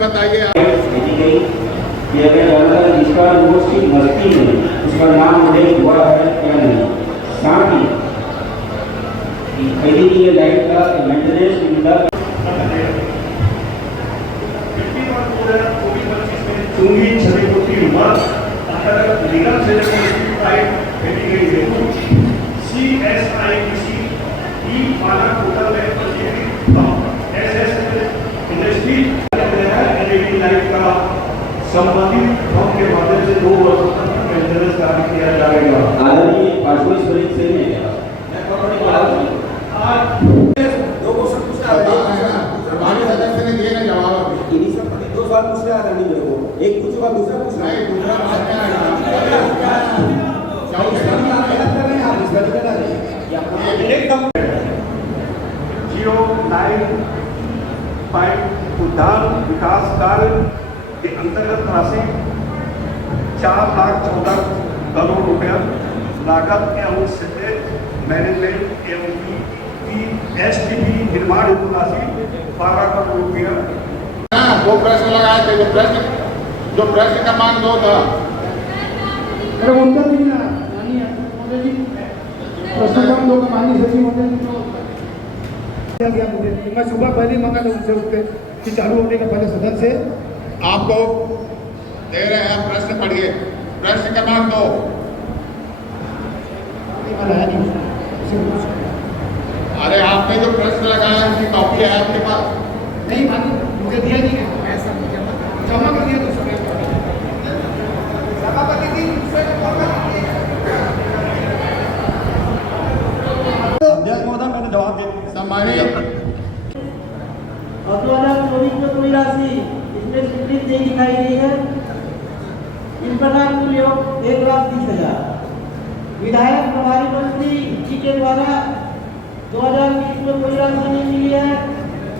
बताइए कि अगर जिसका यूनिवर्सिटी मस्ती में उसका नाम उल्लेख हुआ है क्या नहीं, साथ ही ये लाइट का मेंटेनेंस इनका चुंगी क्षतिपूर्ति निगम से भेजी गई है। CSIPC मानक होटल इंडस्ट्री लाइट का संबंधित फर्म के माध्यम से 2 वर्षों तक मेंटेनेंस कार्य किया जाएगा। आदरणीय पार्षद स्वरित से में दो क्वेश्चन पूछा है ना, सदस्य ने दिए ना जवाब। इन्हीं सब 2 सवाल पूछ रहे आदरणीय मेरे को, एक पूछूंगा दूसरा पूछ रहा है, दूसरा बात क्या है एकदम जियो लाइन पाइप उद्यान विकास कार्य के अंतर्गत राशि 4,14 करोड़ रुपया लागत एवं मैनेजमेंट एवं STP निर्माण हेतु राशि 12 करोड़ रुपया। वो प्रश्न लगाए थे, जो प्रश्न क्रमांक 2 था। उत्तर दीजिए प्रश्न क्रमांक 2 का माननीय सचिव महोदय मुझे, मैं सुबह पहले मंगा था उनसे उठते कि चालू होने का पहले सदन से आपको दे रहे हैं, प्रश्न पढ़िए। प्रश्न क्रमांक 2। अरे आपने जो प्रश्न लगाया उसकी कॉपी है आपके पास? नहीं, मुझे दिया नहीं है, जमा कर दिया दूसरे सभापति जी अध्यक्ष महोदय मैंने जवाब दे दिया। सम्मानित और 2024 में कोई राशि इसमें स्वीकृत नहीं दिखाई गई है। इस प्रकार कुल योग 1,30,000। विधायक प्रभारी मंत्री जी के द्वारा 2020 में कोई राशि नहीं मिली है,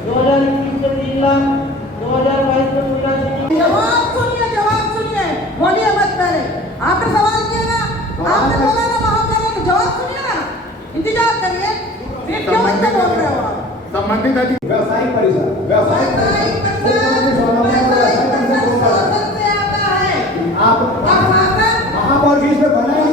2021 में 3 लाख, 2022 में कोई राशि नहीं। जवाब सुनिए, बोलिए मत पहले। आपने सवाल किया ना, आपने बोला ना महोदय, तो जवाब सुनिए ना, इंतजार करिए, फिर क्यों इतना बोल रहे हो आप? संबंधित व्यावसायिक परिसर आप महापौर जी से बनाए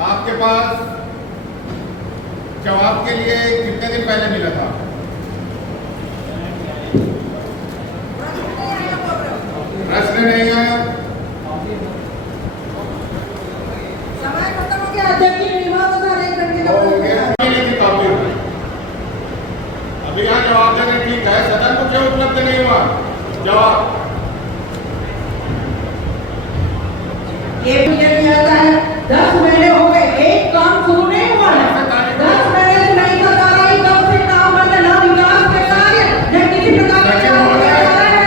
आपके पास जवाब के लिए कितने दिन पहले मिला था? प्रश्न नहीं आया। समय खत्म हो गया, अध्यक्ष जी निर्वाह बता रहे हैं कॉपी अभी यहाँ जवाब देना ठीक है, सदन को क्यों उपलब्ध नहीं हुआ जवाब? ये पीरियड आता है, 10 महीने हो गए, एक काम शुरू नहीं हुआ है। 10 महीने से नहीं कर पा रही, कब से काम करने ना विकास के कार्य न किसी प्रकार का काम कर रहा है।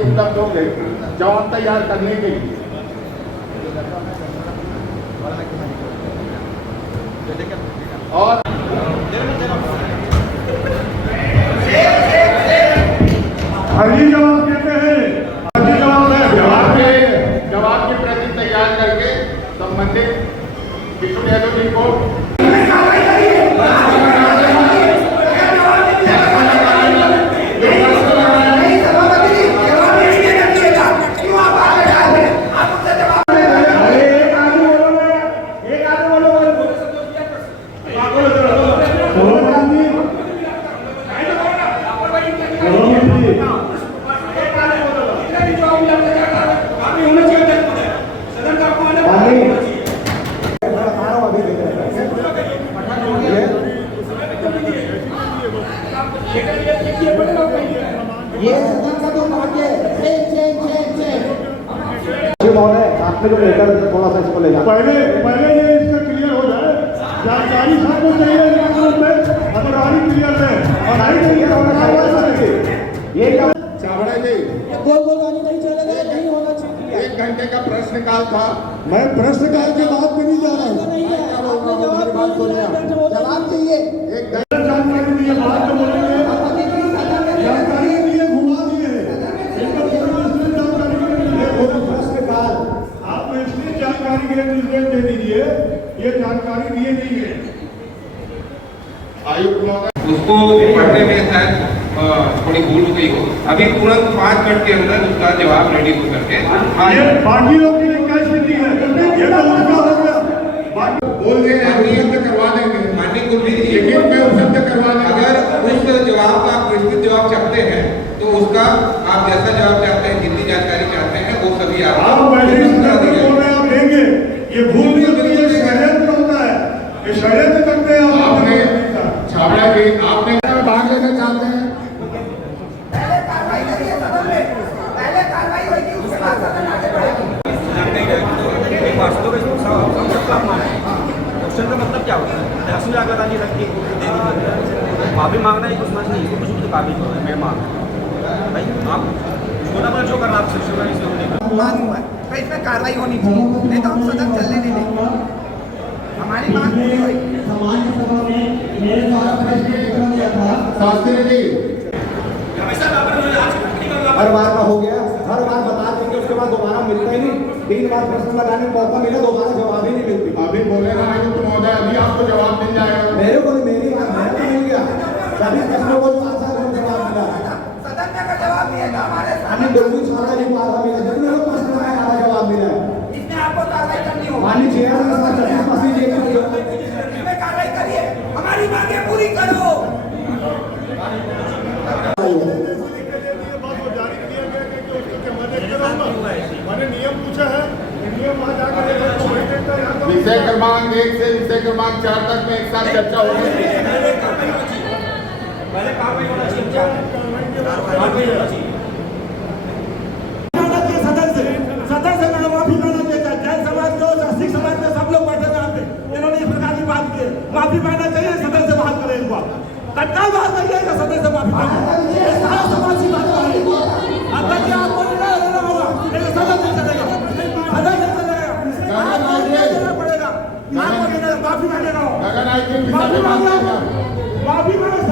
उपलब्ध होंगे जवाब तैयार करने के लिए। और फर्जी जवाब कहते हैं, फर्जी जवाब है। जवाब की प्रति तैयार करके संबंधित किशोर यादव जी को आपने जो लेकर थोड़ा सा इसको ले जाओ। पहले ये इसका क्लियर हो जाए, जानकारी सबको चाहिए अगर आई क्लियर है और आई क्लियर होना चाहिए। ये क्या चावड़ा जी गोल नहीं चलेगा, नहीं होना चाहिए। 1 घंटे का प्रश्नकाल था। मैं प्रश्नकाल के बाद में नहीं जा रहा हूँ। नहीं है, आपने जवाब चाहिए। एक जानकारी दिए बाद में बोलेंगे, जानकारी दिए घुमा दिए प्रश्नकाल आपको इसलिए जानकारी के लिए निर्देश दे दीजिए, ये जानकारी दिए नहीं है। आयुक्त महोदय उसको पढ़ने में शायद थोड़ी भूल हो गई हो। अभी तुरंत 5 मिनट के अंदर उसका जवाब रेडी हो करके ये बाकी लोग की क्या स्थिति है, ये तो उनका हो गया। बोल रहे हैं नियम करवा देंगे, माननीय कुलदीप जी, लेकिन मैं उपलब्ध करवा देंगे। अगर उस जवाब का आप विस्तृत जवाब चाहते हैं तो उसका आप जैसा जवाब चाहते हैं, जितनी जानकारी चाहते हैं वो सभी आप आपको बैठे बोल रहे हैं, आप लेंगे। ये भूल नहीं होती है, षड्यंत्र होता है, ये षड्यंत्र करते हैं। आपने छाबड़ा जी आपने भाग लेना चाहते हैं? पहले कार्रवाई करिए सदन में, पहले कार्रवाई होगी उसके बाद सदन आगे बढ़ेगी। क्वेश्चन का मतलब क्या होता है? हंसी आगे बतानी लगती है, माफी मांगना ही कुछ नहीं, कुछ कुछ काफी मैं मांग भाई आप छोटा बड़ा जो करना आप मांगूंगा तो इसमें कार्रवाई होनी चाहिए, नहीं तो हम सदन चलने नहीं देंगे। हमारी मांग पूरी होगी। सामान्य सभा में मेरे द्वारा प्रश्न उत्तर दिया था। शास्त्री जी हर बार का हो गया, हर बार बता देंगे, उसके बाद दोबारा मिलता ही नहीं। 3 बार प्रश्न लगाने का मौका मिला, दोबारा जवाब ही नहीं मिलती। अभी बोले ना आयुक्त महोदय, अभी आपको जवाब मिल जाएगा। मेरे को मेरी बात मेरे को मिल गया, सभी प्रश्नों को जवाब मिला। सदन में अगर जवाब नहीं है तो हमारे माननीय दोनों सारा नहीं आधा मिला, जितने लोग प्रश्न लगाए आधा जवाब मिला है। इसमें आपको कार्रवाई करनी होगी। माननीय चेयरमैन इसमें कार्रवाई करिए, हमारी मांगे पूरी करो। मैंने नियम पूछा है, नियम वहाँ जाकर विषय क्रमांक 1 से विषय क्रमांक 4 तक में एक साथ चर्चा होगी। पहले कार्रवाई होना चाहिए। सदन से मैं माफी मांगना चाहता है। जैन समाज को, सिख समाज के सब लोग बैठे यहाँ पे, इन्होंने इस प्रकार की बात की, माफी मांगना चाहिए। सदन से बाहर करें इनको, तत्काल बाहर करिएगा। सदन से माफी मांगे, सारा समाज की बात करेंगे। अब तक आप बोल रहे हैं होगा, लेकिन सदन से चलेगा, सदन से चलेगा, देना पड़ेगा। माफी मांगेगा, माफी मांगेगा, माफी मांगे।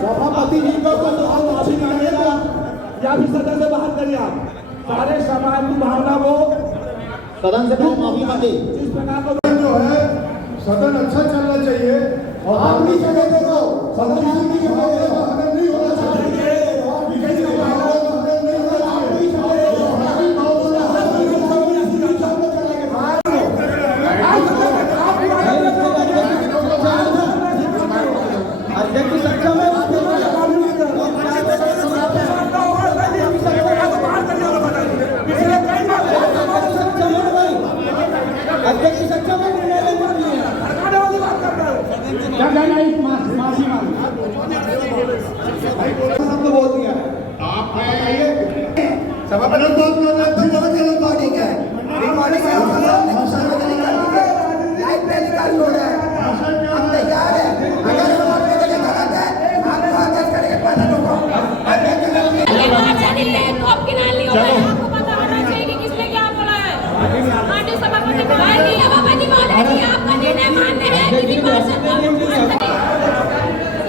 सभापति जी को माफी मांगेगा या फिर सदन से बाहर करिए। आप सारे समाज की भावना को सदन से माफी मांगे। इस प्रकार का जो है सदन अच्छा चलना चाहिए और आप भी जगह दे दो, सदन की जगह दे दो, सदन नहीं होना चाहिए। अध्यक्ष बात कर रहे हैं रिकॉर्डिंग है सार्वजनिक कर दीजिए, लाइव पे निकाल लो रहा है, हम तैयार है, अगर हम आपके जगह गलत है आपको आदेश करेंगे पैनल को। तो आपके नाल नहीं होगा, आपको पता होना चाहिए कि किसने क्या बोला है। पार्टी सभापति बोलेगी, सभापति बोलेगी, आपका निर्णय मान्य है, किसी पार्षद का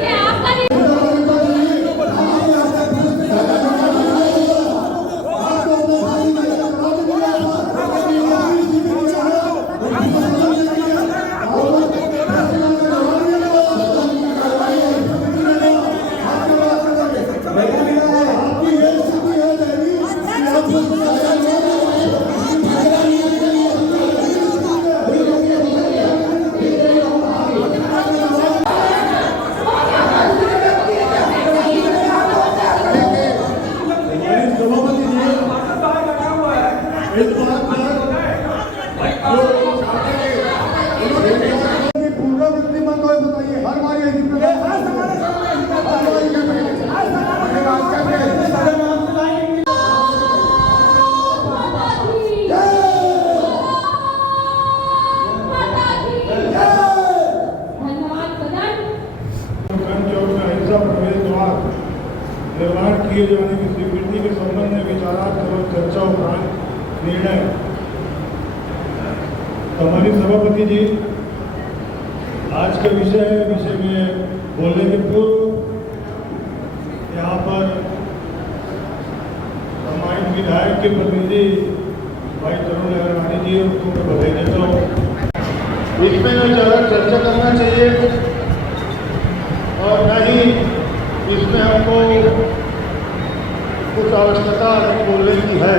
ये आपका निर्माण किए जाने की स्वीकृति के संबंध में विचारात्मक एवं चर्चा उपरांत निर्णय। हमारे सभापति जी आज के विषय में बोलने के पूर्व यहाँ पर सम्मानित विधायक के प्रतिनिधि भाई तरुण लहरानी जी उनको मैं बधाई देता हूँ। इसमें न ज़्यादा चर्चा करना चाहिए और न ही इसमें हमको कुछ आवश्यकता बोलने की है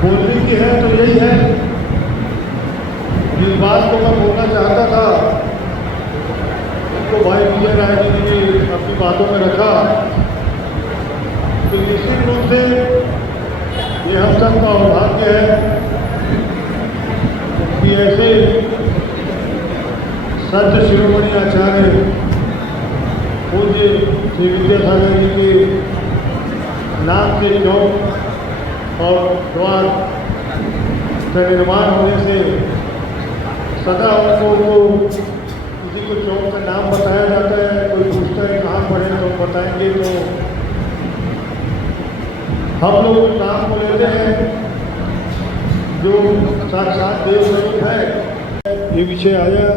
तो यही है, जिस बात को मैं बोलना चाहता था उसको भाई विजय राय जी ने अपनी बातों में रखा। तो निश्चित रूप से ये हम सब का सौभाग्य है कि ऐसे संत शिरोमणि आचार्य पूज्य श्री विद्यासागर जी के नाम से चौक और द्वार का निर्माण होने से सदा उनको किसी को चौक का नाम बताया जाता है, कोई पूछता है कहाँ पढ़े तो बताएंगे, तो हम लोग उस नाम को लेते हैं जो साक्षात देव स्वरूप है। ये विषय आया,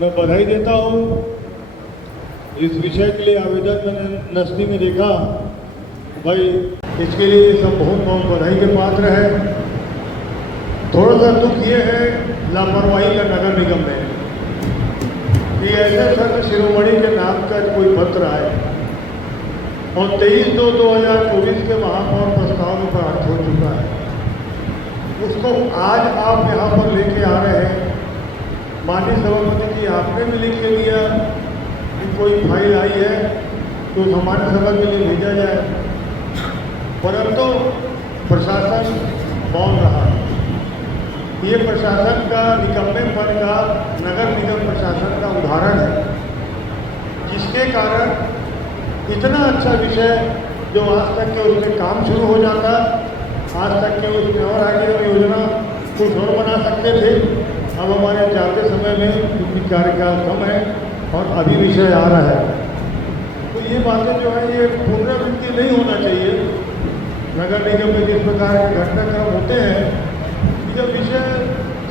मैं बधाई देता हूँ। इस विषय के लिए आवेदन मैंने नस्ती में देखा, भाई इसके लिए सब बहुत बधाई के पात्र है। थोड़ा सा दुख ये है लापरवाही का नगर निगम में कि ऐसे संत शिरोमणि के नाम का कोई पत्र आए और 23/2/2024 के महापौर प्रस्ताव में पारित हो चुका है, उसको आज आप यहाँ पर लेके आ रहे हैं। माननीय सभापति जी आपने भी लिख के दिया कि कोई फाइल आई है तो हमारे सभा के लिए भेजा जाए, परंतु प्रशासन मौन रहा। ये प्रशासन का निकम्मेपन का नगर निगम प्रशासन का उदाहरण है, जिसके कारण इतना अच्छा विषय जो आज तक के उसमें काम शुरू हो जाता, आज तक के उसमें और आगे योजना कुछ और बना सकते थे, अब हमारे जाते समय में क्योंकि कार्यकाल कम है और अभी विषय आ रहा है, तो ये बातें जो है ये पुनरावृत्ति नहीं होना चाहिए। नगर निगम में जिस प्रकार के घटनाक्रम होते हैं, जब विषय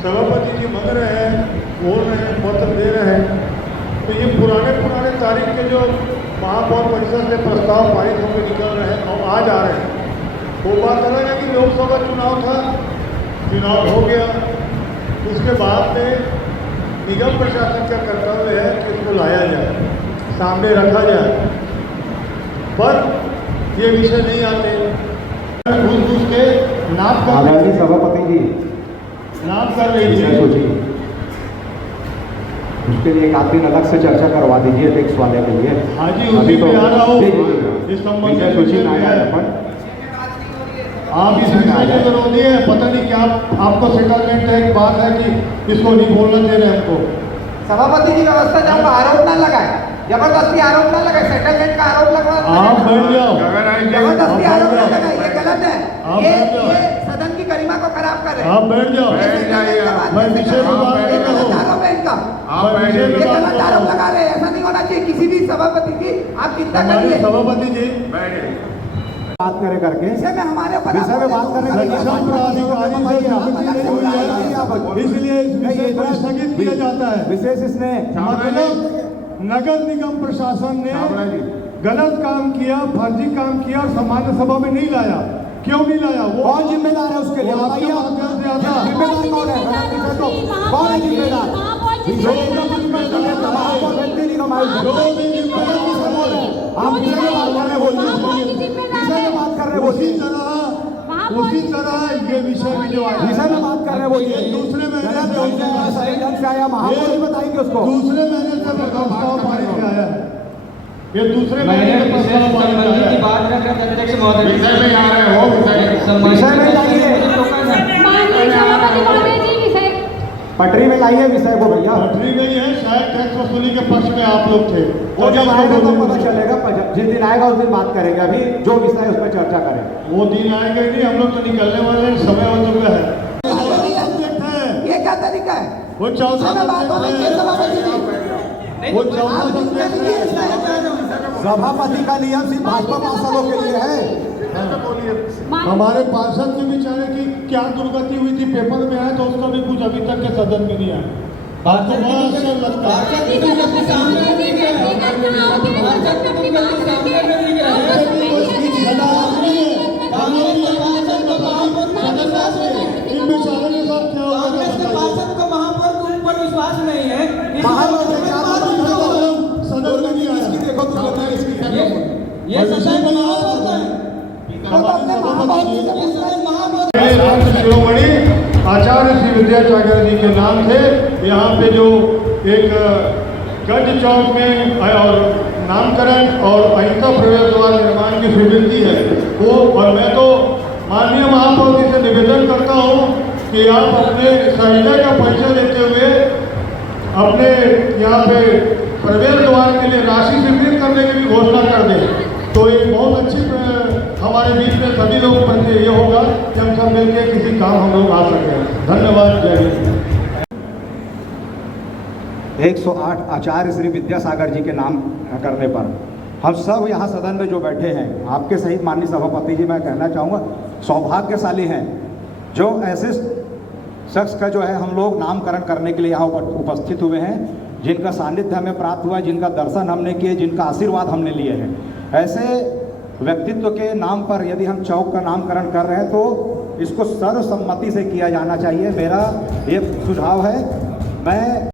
सभापति जी मांग रहे हैं, बोल रहे हैं, पत्र दे रहे हैं, तो ये पुराने तारीख के जो महापौर परिषद से प्रस्ताव पारित होकर निकल रहे हैं और आज आ रहे हैं। वो बात अलग है कि लोकसभा चुनाव था, चुनाव हो गया, उसके बाद में निगम प्रशासन का कर्तव्य है कि उसको लाया जाए, सामने रखा जाए, पर ये विषय नहीं आते। घूस के नाम कर सभापति जी नाम कर रही है, सोचिए उसके लिए एक आध दिन अलग से चर्चा करवा दीजिए टैक्स वाले के लिए। हाँ जी, उसी पे आ रहा हूँ। इस संबंध में सोचिए आप इस विषय में विरोधी है, पता नहीं क्या आपको सेटलमेंट है, एक बात है कि इसको नहीं बोलना दे रहे हमको। सभापति जी व्यवस्था जब आरोप ना लगाए, जबरदस्ती आरोप ना लगाए, सेटलमेंट का आरोप लगवा, आप बैठ जाओ, जबरदस्ती आरोप ना लगाए, ये गलत गलत है। आप बैठ जाओ। ये सदन की गरिमा को खराब कर रहे हैं। आप बैठ जाओ। बैठ जाइए आप। मैं विषय में बात कर रहा हूँ। आरोप है इनका। आप बैठिए। ये गलत आरोप लगा रहे हैं, ऐसा नहीं होना चाहिए। किसी भी सभापति की आप चिंता हमारे करिए। सभापति जी बैठिए। बात करे करके विषय में हमारे ऊपर विषय में बात करने का रक्षा प्राधिकारी से सहमति नहीं हुई है, इसलिए इस विषय को स्थगित किया जाता है। विशेष इसने मतलब नगर निगम प्रशासन ने छाबड़ा जी। गलत काम किया, फर्जी काम किया और सामान्य सभा में नहीं लाया। क्यों नहीं लाया? वो कौन जिम्मेदार है उसके लिए? वो आपके बताइए। माध्यम से आता है। जिम्मेदार कौन है? कौन है जिम्मेदार? व्यक्ति निगम आयुक्त। आप विषय में बात कर रहे बोलिए, विषय में बात कर रहे बोलिए, उसी तरह ये विषय में जो आया विषय में बात कर रहे बोलिए। दूसरे महीने सही ढंग से आया महापौर बताएंगे उसको। दूसरे महीने से प्रस्ताव पारित में आया है। ये दूसरे महीने में प्रस्ताव पारित में आया है। बात कर रहे हैं अध्यक्ष महोदय। विषय में आ रहे हो, विषय में लाइए, माननीय सभापति महोदय जी विषय पटरी में लाइए विषय को भैया। पटरी में ही है, शायद टैक्स वसूली के पक्ष में आप लोग थे। वो जब आएगा तो पता चलेगा, जिस दिन आएगा उस दिन बात करेंगे। अभी जो विषय है उस पर चर्चा करें। वो दिन आएंगे नहीं, हम लोग तो निकलने वाले हैं, समय हो चुका है। ये क्या तरीका है? वो 14 बात होना चाहिए सभापति जी। वो 14 सब्जेक्ट है। सभापति का नियम सिर्फ भाजपा पार्षदों के लिए है। हमारे पार्षद के बेचारे की क्या दुर्गति हुई थी, पेपर में आया तो उसका भी कुछ अभी तक के सदन में नहीं आया। आपको बड़ा आश्चर्य लगता है। इन बेचारों के साथ क्या होगा? विश्वास नहीं है। सदन में नहीं आया। ये सदन शिरोमणि आचार्य श्री विद्यासागर जी के नाम से यहाँ पे जो एक गज चौक में और नामकरण और अहिंसा प्रवेश द्वार निर्माण की स्वीकृति है वो। और मैं तो माननीय महापौर जी से निवेदन करता हूँ कि आप अपने संहिता का परिचय देते हुए अपने यहाँ पे प्रवेश द्वार के लिए राशि स्वीकृत करने की भी घोषणा कर दें तो एक बहुत अच्छी हमारे बीच में सभी लोग बनते ये होगा कि हम सब मिलकर किसी काम हम लोग आ सकें। धन्यवाद। जय हिंद। 108 आचार्य श्री विद्यासागर जी के नाम करने पर हम सब यहाँ सदन में जो बैठे हैं, आपके सहित माननीय सभापति जी, मैं कहना चाहूँगा सौभाग्यशाली हैं जो ऐसे शख्स का जो है हम लोग नामकरण करने के लिए यहाँ उपस्थित हुए हैं, जिनका सानिध्य हमें प्राप्त हुआ है, जिनका दर्शन हमने किए, जिनका आशीर्वाद हमने लिए हैं। ऐसे व्यक्तित्व के नाम पर यदि हम चौक का नामकरण कर रहे हैं तो इसको सर्वसम्मति से किया जाना चाहिए। मेरा ये सुझाव है। मैं